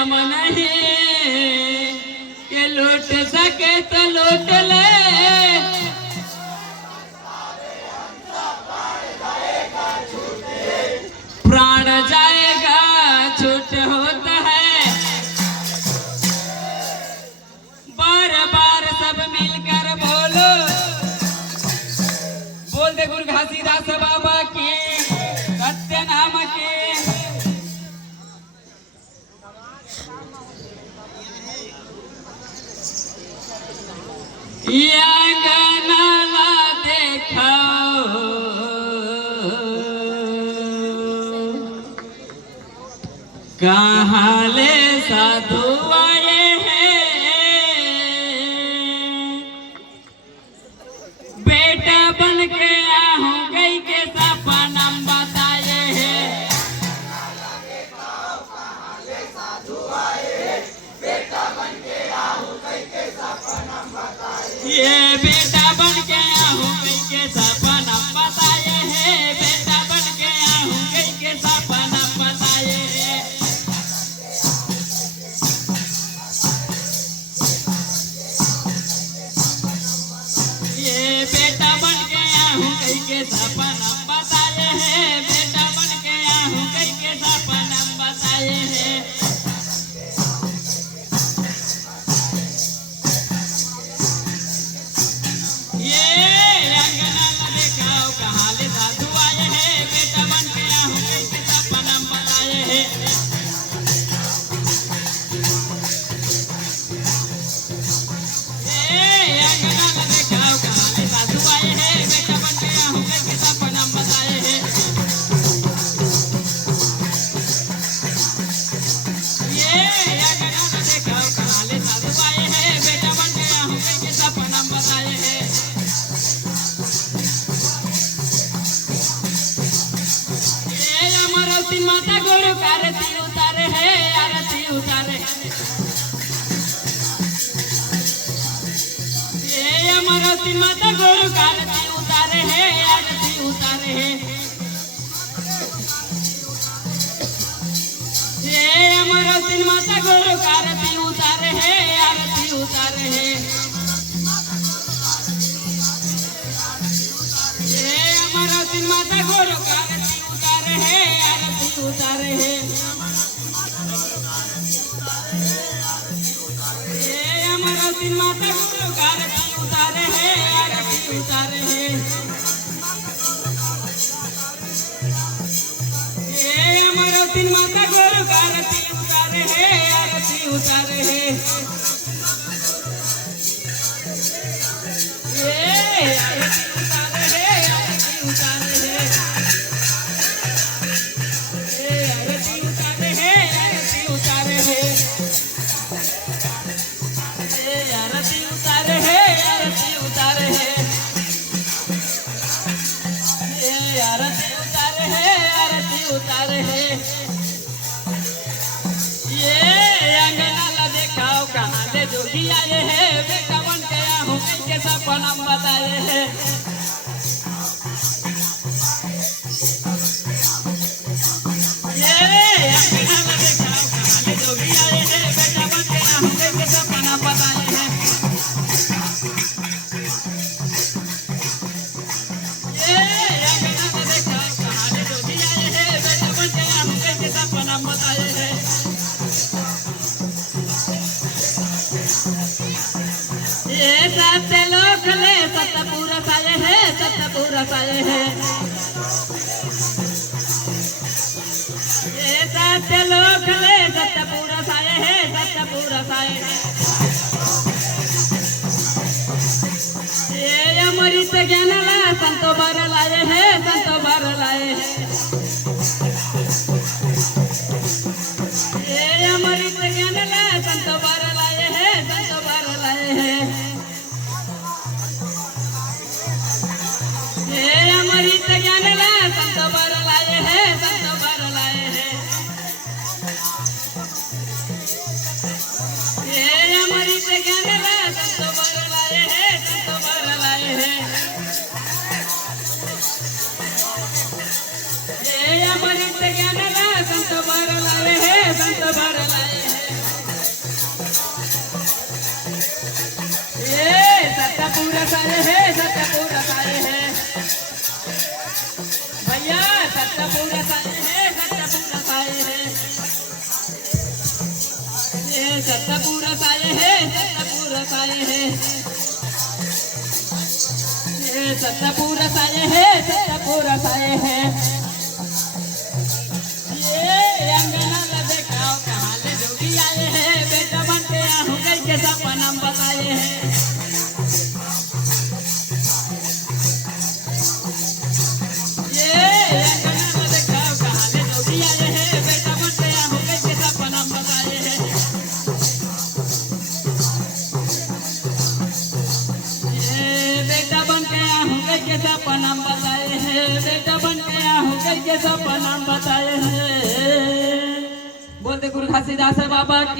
काम नहीं ये लूट सके तो लूट ले। प्राण जाएगा छूट होता है। बार बार सब मिलकर बोलो, बोल दे गुरु घासीदास बाबा की सत्य नाम की। अंगनाला देखाओ कहाँ ले साधु आए हैं। बेटा बन के आहूँ गई के सपना बताए हैं। ये बेटा बन के आहूँ गई के सपना बताए हैं। बेटा बन के आहूँ गई के सपना बताए हैं। ये बेटा बन के आहूँ गई के सपना बताए हैं। बेटा बन के आहूँ गई के सपना बताए हैं। माता गुरु का आरती उतारे है, आरती उतारे। ये अमरवती माता गुरु का आरती उतारे है, आरती उतारे है। ये अमरवती माता गुरु का आरती उतारे है, आरती उतारे है। ये अमरवती माता गुरु का आरती उतारे है, आरती उतारे है। ये अमरवती माता गुरु का आरती उतारे है, आरती उतारे है। ये अमरवती माता गुरु का आरती उतारे है, आरती उतारे है। ये आरती उतारे है, आरती उतारे है। उतारे है। ये अंगनाला देखाओ कहाँ ले जोगी आए हैं। बेटा बन के आहूँ के सपना बताए हैं। ये अंगनाला देखाओ कहाँ ले जोगी आए हैं। बेटा बन के आहूँ के सपना बताए हैं। ये सत्य लोक ले सतपुर साये है, सतपुर साये है। ये सत्य लोक ले सतपुर साये है, सतपुर साये है। ये अमृत ज्ञान ला संतो बर लाए है, संतो बर लाए है। ये अमृत ज्ञान ला संतो बर लाए है, संतो बर लाए है। ये अमृत ज्ञान ला संतो बर लाए है, संतो बर लाए है। ये अमृत ज्ञान ला संतो बर लाए है, संतो बर लाए है। ये अमृत ज्ञान ला संतो बर लाए है, संतो बर लाए है। पूरस आए है, सत्य पूरस आए है भैया, सत्य पूरस आए है, सत्य पूरस आए है, ये सत्य पूरस आए है, सत्य पूरस आए है, ये सत्य पूरस आए है, सत्य पूरस आए है, ये अंगना में देखाओ कहाँ ले जोगी आए हैं, बेटा बन के आहू गई के सपना बताए हैं, ये अंगना में देखाओ कहाँ ले जोगी आए हैं, बेटा बन के आहू गई के सपना बताए हैं, ये बेटा बन के आहू गई के सपना बताए हैं, बेटा बन के आहू गई के सपना बताए हैं। बोलते गुरु घासीदास बाबा की।